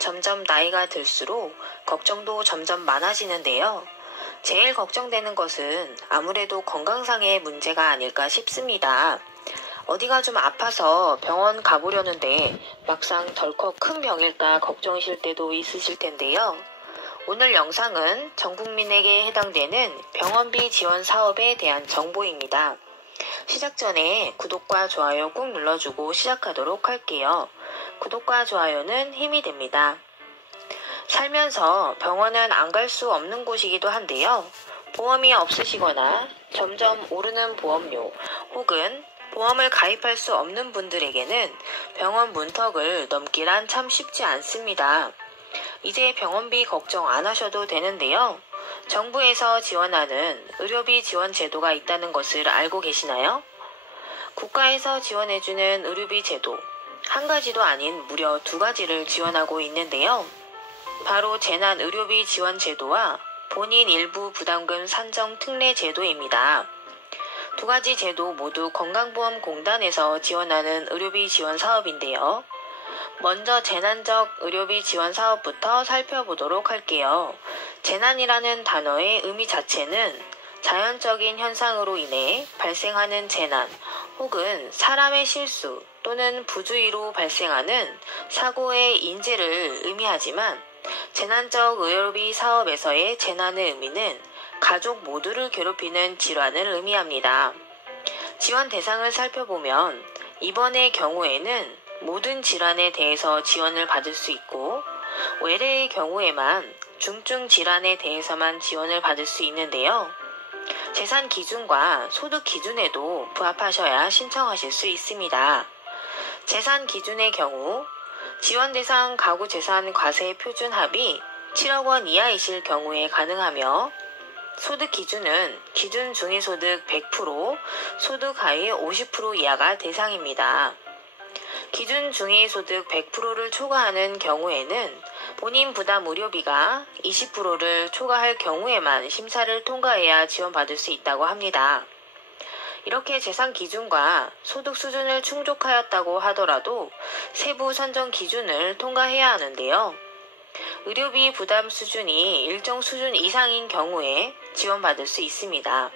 점점 나이가 들수록 걱정도 점점 많아지는데요. 제일 걱정되는 것은 아무래도 건강상의 문제가 아닐까 싶습니다. 어디가 좀 아파서 병원 가보려는데 막상 덜컥 큰 병일까 걱정이실 때도 있으실 텐데요. 오늘 영상은 전 국민에게 해당되는 병원비 지원 사업에 대한 정보입니다. 시작 전에 구독과 좋아요 꾹 눌러주고 시작하도록 할게요. 구독과 좋아요는 힘이 됩니다. 살면서 병원은 안 갈 수 없는 곳이기도 한데요. 보험이 없으시거나 점점 오르는 보험료 혹은 보험을 가입할 수 없는 분들에게는 병원 문턱을 넘기란 참 쉽지 않습니다. 이제 병원비 걱정 안 하셔도 되는데요. 정부에서 지원하는 의료비 지원 제도가 있다는 것을 알고 계시나요? 국가에서 지원해주는 의료비 제도, 한 가지도 아닌 무려 두 가지를 지원하고 있는데요. 바로 재난의료비 지원 제도와 본인 일부 부담금 산정 특례 제도입니다. 두 가지 제도 모두 건강보험공단에서 지원하는 의료비 지원 사업인데요. 먼저 재난적 의료비 지원 사업부터 살펴보도록 할게요. 재난이라는 단어의 의미 자체는 자연적인 현상으로 인해 발생하는 재난 혹은 사람의 실수 또는 부주의로 발생하는 사고의 인재를 의미하지만 재난적 의료비 사업에서의 재난의 의미는 가족 모두를 괴롭히는 질환을 의미합니다. 지원 대상을 살펴보면 이번의 경우에는 모든 질환에 대해서 지원을 받을 수 있고 외래의 경우에만 중증 질환에 대해서만 지원을 받을 수 있는데요. 재산 기준과 소득 기준에도 부합하셔야 신청하실 수 있습니다. 재산 기준의 경우 지원 대상 가구 재산 과세 표준 합이 7억 원 이하이실 경우에 가능하며 소득 기준은 기준 중위소득 100%, 소득 하위 50% 이하가 대상입니다. 기준 중위소득 100%를 초과하는 경우에는 본인 부담 의료비가 20%를 초과할 경우에만 심사를 통과해야 지원받을 수 있다고 합니다. 이렇게 재산 기준과 소득 수준을 충족하였다고 하더라도 세부 선정 기준을 통과해야 하는데요. 의료비 부담 수준이 일정 수준 이상인 경우에 지원받을 수 있습니다.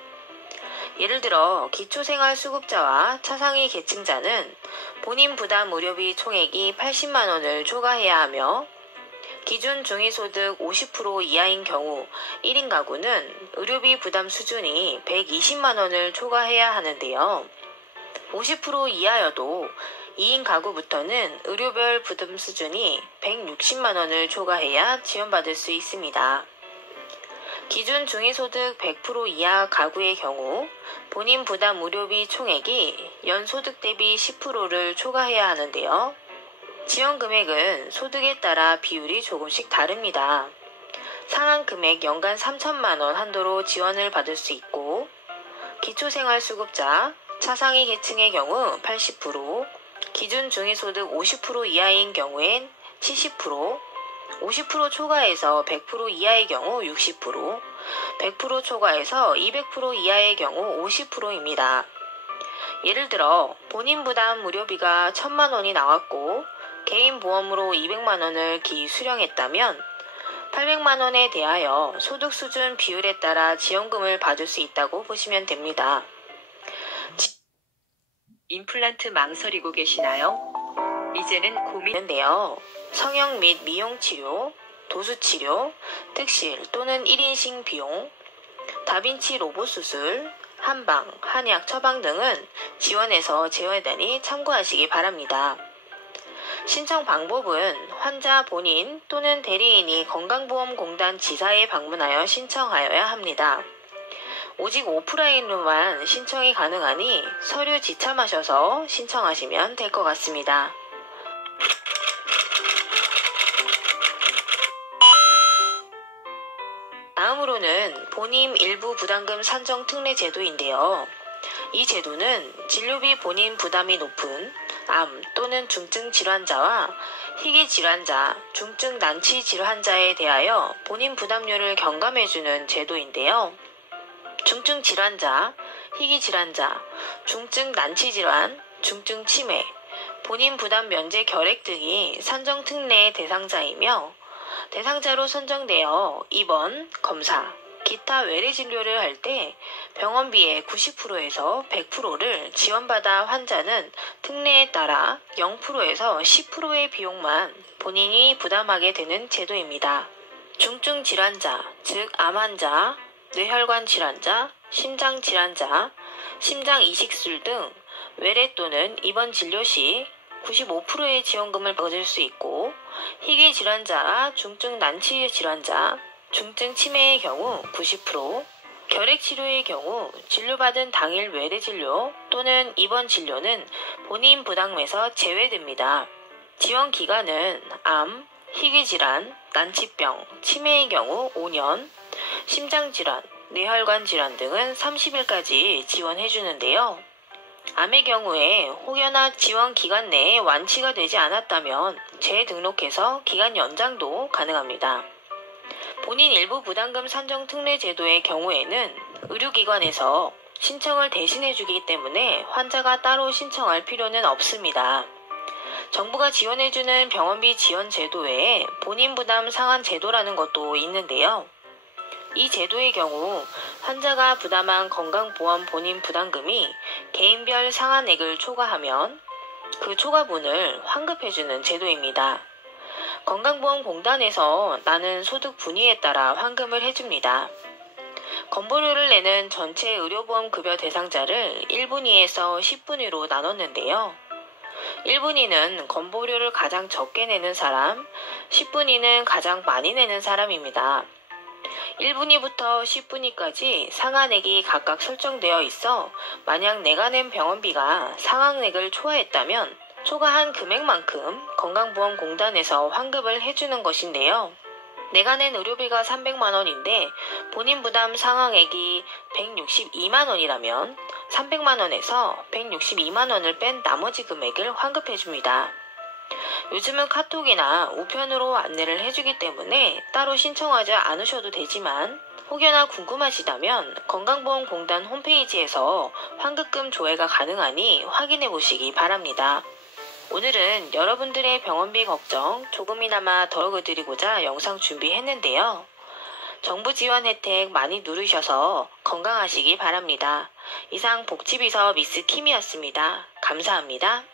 예를 들어 기초생활수급자와 차상위 계층자는 본인 부담 의료비 총액이 80만 원을 초과해야 하며 기준 중위소득 50% 이하인 경우 1인 가구는 의료비 부담 수준이 120만 원을 초과해야 하는데요. 50% 이하여도 2인 가구부터는 의료별 부담 수준이 160만 원을 초과해야 지원받을 수 있습니다. 기준 중위소득 100% 이하 가구의 경우 본인 부담 의료비 총액이 연소득 대비 10%를 초과해야 하는데요. 지원 금액은 소득에 따라 비율이 조금씩 다릅니다. 상한 금액 연간 3천만 원 한도로 지원을 받을 수 있고 기초생활수급자, 차상위 계층의 경우 80%, 기준 중위소득 50% 이하인 경우엔 70%, 50% 초과해서 100% 이하의 경우 60%, 100% 초과해서 200% 이하의 경우 50%입니다. 예를 들어 본인 부담 의료비가 1,000만 원이 나왔고 개인 보험으로 200만 원을 기수령했다면 800만 원에 대하여 소득 수준 비율에 따라 지원금을 받을 수 있다고 보시면 됩니다. 임플란트 망설이고 계시나요? 이제는 고민인데요. 성형 및 미용 치료, 도수 치료, 특실 또는 1인칭 비용, 다빈치 로봇 수술, 한방, 한약 처방 등은 지원해서 제외되니 참고하시기 바랍니다. 신청 방법은 환자 본인 또는 대리인이 건강보험공단 지사에 방문하여 신청하여야 합니다. 오직 오프라인으로만 신청이 가능하니 서류 지참하셔서 신청하시면 될 것 같습니다. 다음으로는 본인 일부 부담금 산정 특례 제도인데요. 이 제도는 진료비 본인 부담이 높은 암 또는 중증 질환자와 희귀 질환자, 중증 난치 질환자에 대하여 본인 부담료를 경감해주는 제도인데요. 중증 질환자, 희귀 질환자, 중증 난치 질환, 중증 치매, 본인 부담 면제 결핵 등이 산정 특례의 대상자이며 대상자로 선정되어 입원, 검사, 기타 외래 진료를 할 때 병원비의 90%에서 100%를 지원받아 환자는 특례에 따라 0%에서 10%의 비용만 본인이 부담하게 되는 제도입니다. 중증 질환자, 즉 암 환자, 뇌혈관 질환자, 심장 질환자, 심장 이식술 등 외래 또는 입원 진료 시 95%의 지원금을 받을 수 있고 희귀 질환자나 중증 난치 질환자, 중증 치매의 경우 90%, 결핵 치료의 경우 진료받은 당일 외래 진료 또는 입원 진료는 본인 부담에서 제외됩니다. 지원 기간은 암, 희귀 질환, 난치병, 치매의 경우 5년, 심장 질환, 뇌혈관 질환 등은 30일까지 지원해 주는데요. 암의 경우에 혹여나 지원 기간 내에 완치가 되지 않았다면 재등록해서 기간 연장도 가능합니다. 본인 일부 부담금 산정 특례 제도의 경우에는 의료기관에서 신청을 대신해 주기 때문에 환자가 따로 신청할 필요는 없습니다. 정부가 지원해주는 병원비 지원 제도 외에 본인 부담 상한 제도라는 것도 있는데요. 이 제도의 경우 환자가 부담한 건강보험 본인 부담금이 개인별 상한액을 초과하면 그 초과분을 환급해주는 제도입니다. 건강보험공단에서 나는 소득 분위에 따라 환급을 해줍니다. 건보료를 내는 전체 의료보험 급여 대상자를 1분위에서 10분위로 나눴는데요. 1분위는 건보료를 가장 적게 내는 사람, 10분위는 가장 많이 내는 사람입니다. 1분위부터 10분위까지 상한액이 각각 설정되어 있어 만약 내가 낸 병원비가 상한액을 초과했다면 초과한 금액만큼 건강보험공단에서 환급을 해주는 것인데요. 내가 낸 의료비가 300만 원인데 본인 부담 상한액이 162만 원이라면 300만 원에서 162만 원을 뺀 나머지 금액을 환급해줍니다. 요즘은 카톡이나 우편으로 안내를 해주기 때문에 따로 신청하지 않으셔도 되지만 혹여나 궁금하시다면 건강보험공단 홈페이지에서 환급금 조회가 가능하니 확인해 보시기 바랍니다. 오늘은 여러분들의 병원비 걱정 조금이나마 덜어드리고자 영상 준비했는데요. 정부 지원 혜택 많이 누르셔서 건강하시기 바랍니다. 이상 복지비서 미스 킴이었습니다. 감사합니다.